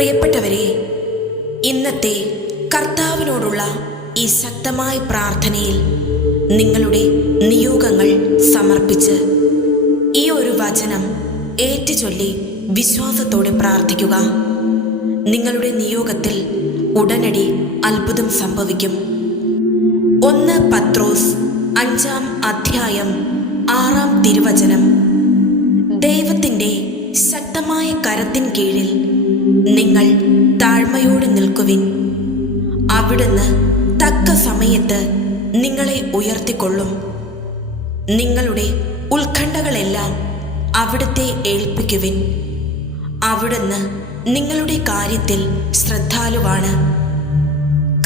പ്രിയപ്പെട്ടവരെ, ഇന്നത്തെ കർത്താവിനോടുള്ള ഈ ശക്തമായ പ്രാർത്ഥനയിൽ നിങ്ങളുടെ നിയോഗങ്ങൾ സമർപ്പിച്ച് ഈ ഒരു വചനം ഏറ്റുചൊല്ലി വിശ്വാസത്തോടെ പ്രാർത്ഥിക്കുക. നിങ്ങളുടെ നിയോഗത്തിൽ ഉടനടി അത്ഭുതം സംഭവിക്കും. 1 പത്രോസ് 5-ാം അധ്യായം 6-ാം തിരുവചനം: ദൈവത്തിൻ്റെ ശക്തമായ കരത്തിൻ കീഴിൽ നിങ്ങൾ താഴ്മയോടെ നിൽക്കുവിൻ. അവിടുന്ന് തക്ക സമയത്ത് നിങ്ങളെ ഉയർത്തിക്കൊള്ളും. നിങ്ങളുടെ ഉത്കണ്ഠകളെല്ലാം അവിടുത്തെ ഏൽപ്പിക്കുവിൻ. അവിടുന്ന് നിങ്ങളുടെ കാര്യത്തിൽ ശ്രദ്ധാലുവാണ്.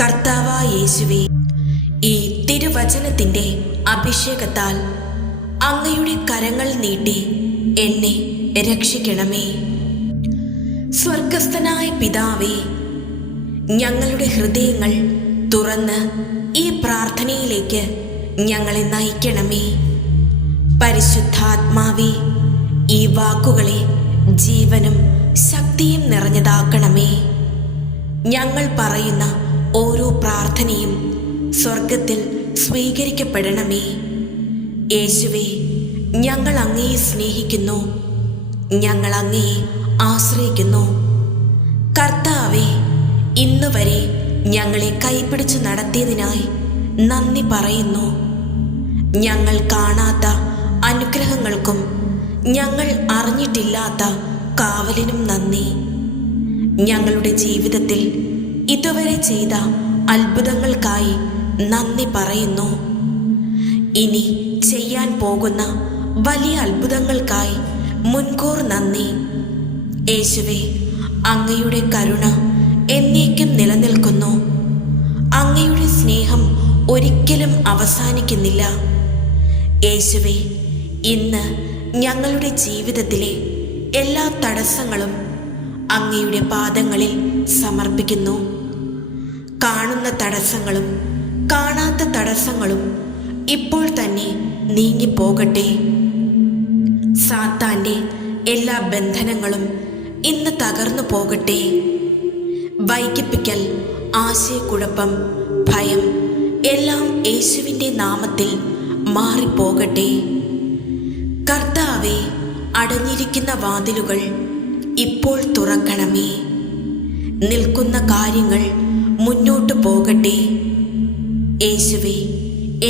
കർത്താവായ യേശുവേ, ഈ തിരുവചനത്തിൻ്റെ അഭിഷേകത്താൽ അങ്ങയുടെ കരങ്ങൾ നീട്ടി എന്നെ രക്ഷിക്കണമേ. സ്വർഗസ്ഥനായ പിതാവേ, ഞങ്ങളുടെ ഹൃദയങ്ങൾ തുറന്ന് ഈ പ്രാർത്ഥനയിലേക്ക് ഞങ്ങളെ നയിക്കണമേ. പരിശുദ്ധാത്മാവേ, ഈ വാക്കുകളെ ജീവനും ശക്തിയും നിറഞ്ഞതാക്കണമേ. ഞങ്ങൾ പറയുന്ന ഓരോ പ്രാർത്ഥനയും സ്വർഗത്തിൽ സ്വീകരിക്കപ്പെടണമേ. യേശുവേ, ഞങ്ങൾ അങ്ങയെ സ്നേഹിക്കുന്നു, ഞങ്ങൾ അങ്ങയെ ആശ്രയിക്കുന്നു. കർത്താവേ, ഇന്നുവരെ ഞങ്ങളെ കൈപിടിച്ചു നടത്തിയതിനായി നന്ദി പറയുന്നു. ഞങ്ങൾ കാണാത്ത അനുഗ്രഹങ്ങൾക്കും ഞങ്ങൾ അറിഞ്ഞിട്ടില്ലാത്ത കാവലിനും നന്ദി. ഞങ്ങളുടെ ജീവിതത്തിൽ ഇതുവരെ ചെയ്ത അത്ഭുതങ്ങൾക്കായി നന്ദി പറയുന്നു. ഇനി ചെയ്യാൻ പോകുന്ന വലിയ അത്ഭുതങ്ങൾക്കായി മുൻകൂർ നന്ദി. യേശുവേ, അങ്ങയുടെ കരുണ എന്നേക്കും നിലനിൽക്കുന്നു. അങ്ങയുടെ സ്നേഹം ഒരിക്കലും അവസാനിക്കുന്നില്ല. യേശുവേ, ഇന്ന് ഞങ്ങളുടെ ജീവിതത്തിലെ എല്ലാ തടസ്സങ്ങളും അങ്ങയുടെ പാദങ്ങളിൽ സമർപ്പിക്കുന്നു. കാണുന്ന തടസ്സങ്ങളും കാണാത്ത തടസ്സങ്ങളും ഇപ്പോൾ തന്നെ നീങ്ങിപ്പോകട്ടെ. സാത്താൻ്റെ എല്ലാ ബന്ധനങ്ങളും ഇന്ന് തകർന്നു പോകട്ടെ. വൈകിപ്പിക്കൽ, ആശയക്കുഴപ്പം, ഭയം എല്ലാം യേശുവിൻ്റെ നാമത്തിൽ മാറിപ്പോകട്ടെ. കർത്താവേ, അടഞ്ഞിരിക്കുന്ന വാതിലുകൾ ഇപ്പോൾ തുറക്കണമേ. നിൽക്കുന്ന കാര്യങ്ങൾ മുന്നോട്ട് പോകട്ടെ. യേശുവേ,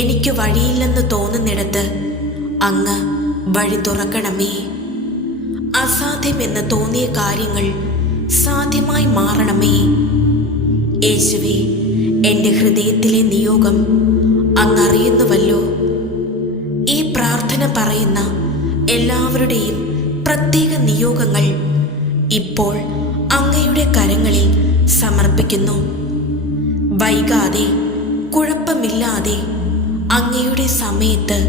എനിക്ക് വഴിയില്ലെന്ന് തോന്നുന്നിടത്ത് അങ്ങ് വഴി തുറക്കണമേ. അസാധ്യമെന്ന് തോന്നിയ കാര്യങ്ങൾ സാധ്യമായി മാറണമേ. യേശുവേ, എൻ്റെ ഹൃദയത്തിലെ നിയോഗം അങ്ങറിയുന്നുവല്ലോ. ഈ പ്രാർത്ഥന പറയുന്ന എല്ലാവരുടെയും പ്രത്യേക നിയോഗങ്ങൾ ഇപ്പോൾ അങ്ങയുടെ കരങ്ങളിൽ സമർപ്പിക്കുന്നു. വൈകാതെ, കുഴപ്പമില്ലാതെ, അങ്ങയുടെ സമയത്ത്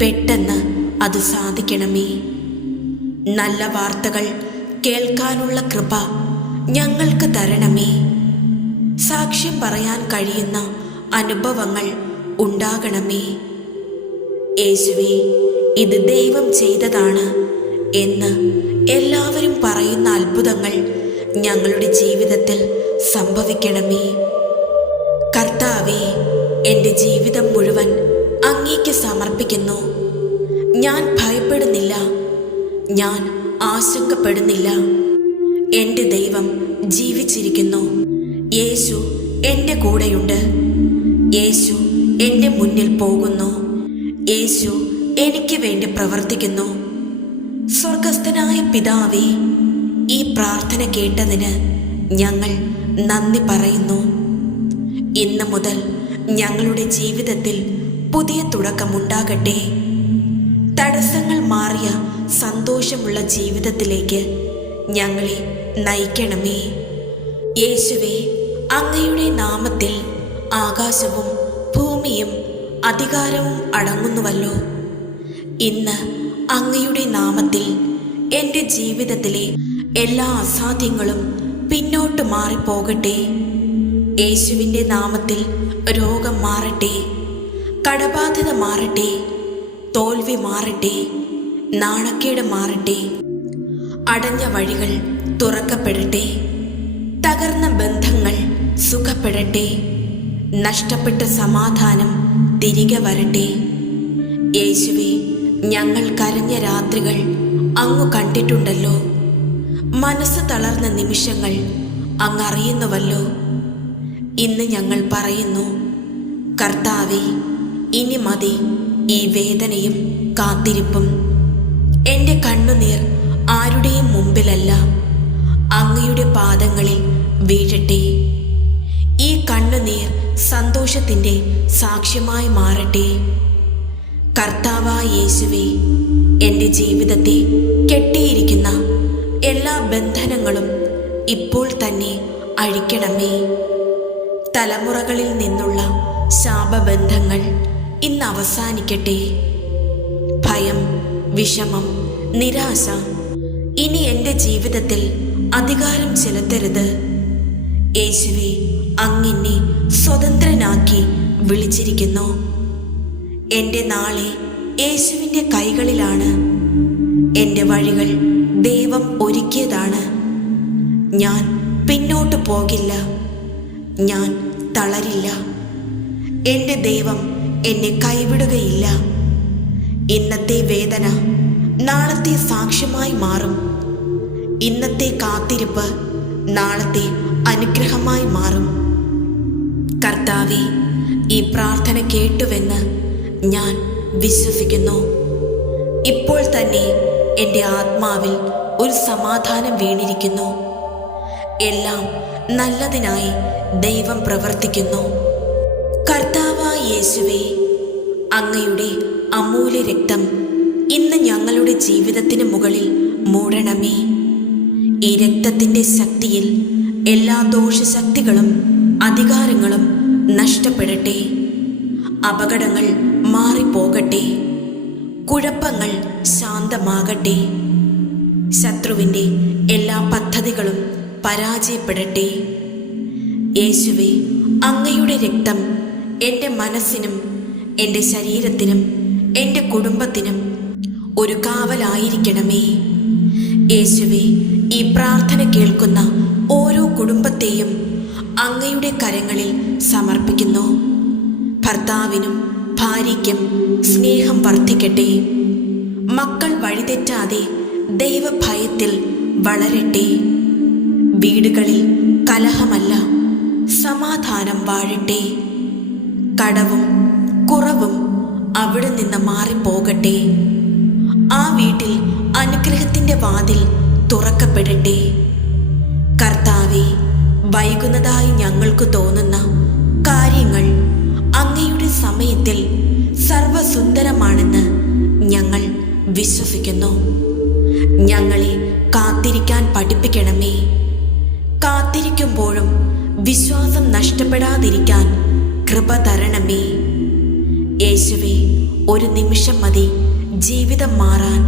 പെട്ടെന്ന് അത് സാധിക്കണമേ. നല്ല വാർത്തകൾ കേൾക്കാനുള്ള കൃപ ഞങ്ങൾക്ക് തരണമേ. സാക്ഷ്യം പറയാൻ കഴിയുന്ന അനുഭവങ്ങൾ ഉണ്ടാകണമേ. യേശുവേ, ഇത് ദൈവം ചെയ്തതാണ് എന്ന് എല്ലാവരും പറയുന്ന അത്ഭുതങ്ങൾ ഞങ്ങളുടെ ജീവിതത്തിൽ സംഭവിക്കണമേ. കർത്താവേ, എൻ്റെ ജീവിതം മുഴുവൻ അങ്ങേക്ക് സമർപ്പിക്കുന്നു. ഞാൻ ഭയപ്പെടുന്നില്ല, ഞാൻ ആശങ്കപ്പെടുന്നില്ല. എൻ്റെ ദൈവം ജീവിച്ചിരിക്കുന്നു. യേശു എൻ്റെ കൂടെയുണ്ട്. യേശു എൻ്റെ മുന്നിൽ പോകുന്നു. യേശു എനിക്ക് വേണ്ടി പ്രവർത്തിക്കുന്നു. സ്വർഗസ്ഥനായ പിതാവേ, ഈ പ്രാർത്ഥന കേട്ടതിന് ഞങ്ങൾ നന്ദി പറയുന്നു. ഇന്ന് മുതൽ ഞങ്ങളുടെ ജീവിതത്തിൽ പുതിയ തുടക്കമുണ്ടാകട്ടെ. തടസ്സങ്ങൾ മാറിയ സന്തോഷമുള്ള ജീവിതത്തിലേക്ക് ഞങ്ങളെ നയിക്കണമേ. യേശുവേ, അങ്ങയുടെ നാമത്തിൽ ആകാശവും ഭൂമിയും അധികാരവും അടങ്ങുന്നുവല്ലോ. ഇന്ന് അങ്ങയുടെ നാമത്തിൽ എൻ്റെ ജീവിതത്തിലെ എല്ലാ അസാധ്യങ്ങളും പിന്നോട്ട് മാറിപ്പോകട്ടെ. യേശുവിൻ്റെ നാമത്തിൽ രോഗം മാറട്ടെ, കടബാധ്യത മാറട്ടെ, തോൽവി മാറട്ടെ, നാണക്കേട് മാറട്ടെ, അടഞ്ഞ വഴികൾ തുറക്കപ്പെടട്ടെ. തകർന്ന ബന്ധങ്ങൾ സുഖപ്പെടട്ടെ. നഷ്ടപ്പെട്ട സമാധാനം തിരികെ വരട്ടെ. യേശുവേ, ഞങ്ങൾ കരഞ്ഞ രാത്രികൾ അങ്ങ് കണ്ടിട്ടുണ്ടല്ലോ. മനസ്സ് തളർന്ന നിമിഷങ്ങൾ അങ്ങ് അറിയുന്നുവല്ലോ. ഇന്ന് ഞങ്ങൾ പറയുന്നു, കർത്താവേ, ഇനി മതി ഈ വേദനയും കാത്തിരിപ്പും. എൻ്റെ കണ്ണുനീർ ആരുടെയും മുമ്പിലല്ല, അങ്ങയുടെ പാദങ്ങളിൽ വീഴട്ടെ. ഈ കണ്ണുനീർ സന്തോഷത്തിൻ്റെ സാക്ഷ്യമായി മാറട്ടെ. കർത്താവായ യേശുവേ, എൻ്റെ ജീവിതത്തെ കെട്ടിയിരിക്കുന്ന എല്ലാ ബന്ധനങ്ങളും ഇപ്പോൾ തന്നെ അഴിക്കണമേ. തലമുറകളിൽ നിന്നുള്ള ശാപബന്ധങ്ങൾ ഇന്ന് അവസാനിക്കട്ടെ. ഭയം, വിഷമം, നിരാശ ഇനി എൻ്റെ ജീവിതത്തിൽ അധികാരം ചെലുത്തരുത്. യേശുവേ, അങ്ങെന്നെ സ്വതന്ത്രനാക്കി വിളിച്ചിരിക്കുന്നു. എൻ്റെ നാളെ യേശുവിൻ്റെ കൈകളിലാണ്. എൻ്റെ വഴികൾ ദൈവം ഒരുക്കിയതാണ്. ഞാൻ പിന്നോട്ട് പോകില്ല, ഞാൻ തളരില്ല. എൻ്റെ ദൈവം എന്നെ കൈവിടുകയില്ല. ഇന്നത്തെ വേദന നാളത്തെ സാക്ഷ്യമായി മാറും. ഇന്നത്തെ കാത്തിരിപ്പ് നാളത്തെ അനുഗ്രഹമായി മാറും. കർത്താവേ, ഈ പ്രാർത്ഥന കേട്ടുവെന്ന് ഞാൻ വിശ്വസിക്കുന്നു. ഇപ്പോൾ തന്നെ എൻ്റെ ആത്മാവിൽ ഒരു സമാധാനം വീണിരിക്കുന്നു. എല്ലാം നല്ലതിനായി ദൈവം പ്രവർത്തിക്കുന്നു. കർത്താവായ യേശുവേ, അങ്ങയുടെ അമൂല്യ രക്തം ഇന്ന് ഞങ്ങളുടെ ജീവിതത്തിന് മുകളിൽ മൂടണമേ. ഈ രക്തത്തിൻ്റെ ശക്തിയിൽ എല്ലാ ദോഷശക്തികളും അധികാരങ്ങളും നഷ്ടപ്പെടട്ടെ. അപകടങ്ങൾ മാറിപ്പോകട്ടെ. കുഴപ്പങ്ങൾ ശാന്തമാകട്ടെ. ശത്രുവിൻ്റെ എല്ലാ പദ്ധതികളും പരാജയപ്പെടട്ടെ. യേശുവേ, അങ്ങയുടെ രക്തം എൻ്റെ മനസ്സിനും എൻ്റെ ശരീരത്തിനും എൻ്റെ കുടുംബത്തിനും ഒരു കാവലായിരിക്കണമേ. യേശുവേ, ഈ പ്രാർത്ഥന കേൾക്കുന്ന ഓരോ കുടുംബത്തെയും അങ്ങയുടെ കരങ്ങളിൽ സമർപ്പിക്കുന്നു. ഭർത്താവിനും ഭാര്യയ്ക്കും സ്നേഹം വർദ്ധിക്കട്ടെ. മക്കൾ വഴിതെറ്റാതെ ദൈവഭയത്തിൽ വളരട്ടെ. വീടുകളിൽ കലഹമല്ല, സമാധാനം വാഴട്ടെ. കടവും കുറവും അവിടെ നിന്ന് മാറിപ്പോകട്ടെ. ആ വീട്ടിൽ അനുഗ്രഹത്തിൻ്റെ വാതിൽ തുറക്കപ്പെടട്ടെ. കർത്താവേ, വൈകുന്നതായി ഞങ്ങൾക്ക് തോന്നുന്ന കാര്യങ്ങൾ അങ്ങയുടെ സമയത്തിൽ സർവസുന്ദരമാണെന്ന് ഞങ്ങൾ വിശ്വസിക്കുന്നു. ഞങ്ങളെ കാത്തിരിക്കാൻ പഠിപ്പിക്കണമേ. കാത്തിരിക്കുമ്പോഴും വിശ്വാസം നഷ്ടപ്പെടാതിരിക്കാൻ കൃപ തരണമേ. യേശുവേ, ഒരു നിമിഷം മതി ജീവിതം മാറാൻ.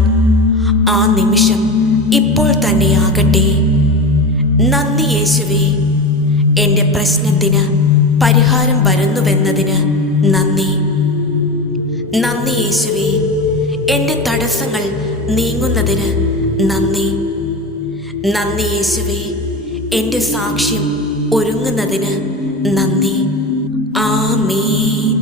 ആ നിമിഷം ഇപ്പോൾ തന്നെയാകട്ടെ. നന്ദി യേശുവേ, എൻ്റെ പ്രശ്നത്തിന് പരിഹാരം വരുന്നുവെന്നതിന് നന്ദി. നന്ദി യേശുവേ, എൻ്റെ തടസ്സങ്ങൾ നീങ്ങുന്നതിന് നന്ദി. നന്ദി യേശുവേ, എൻ്റെ സാക്ഷ്യം ഒരുങ്ങുന്നതിന് നന്ദി. ആമേൻ.